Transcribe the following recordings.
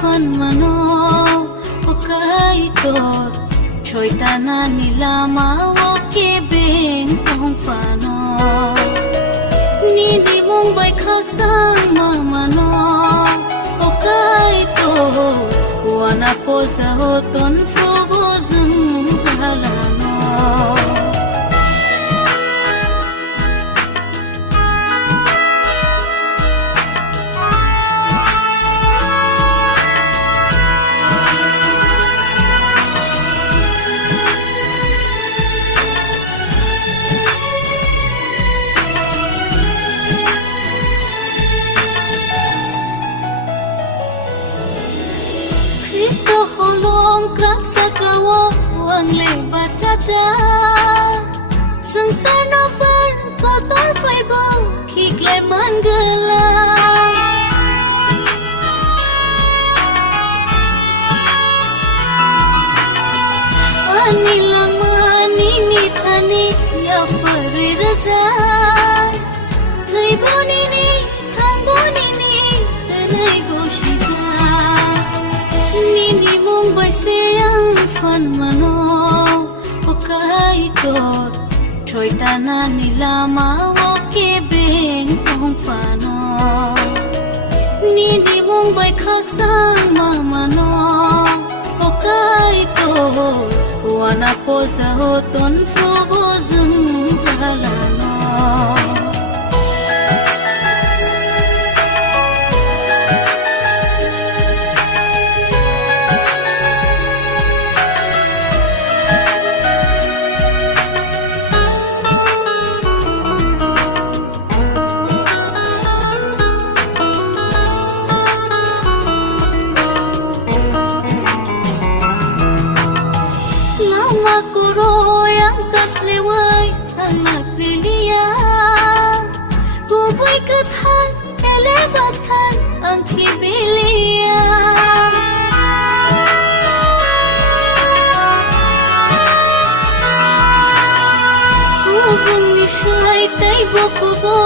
fan mano Okaitor Shoitana nila mawoke beng tong fano Nidi mong bay kaksang mamano Okaitor Wana po sa hoton frubo zung zahalano Cristo holong krak sakawo ang lebat caca Sengsana ber kotor faibau kiklai manggelai Anilang manini tani ya pari rezai Zai bonini kang bonini tenai goshizai Nini mong bay siyang fan mano Okaitor Choy tanan nila mawoke beng tong fano Nini mong bay kaksang mamano Okaitor Wana po sa hoton frubo zung zahalano Kuroyang kasleway anak lilia Kubay kathan elebatan ang kibilia Kubang nisay tay bokubo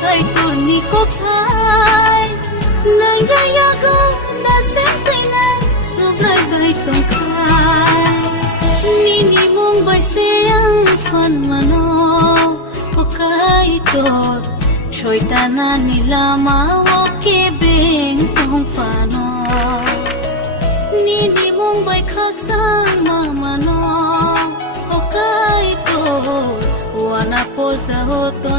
tay turni kopay Nanggayago na sentingan sobray bay tongkay Nini mong bay siyang fan mano Okaitor Choy tanan nila mawoke beng tong fano Nini mong bay kaksang mamano Okaitor Wana po sa hoton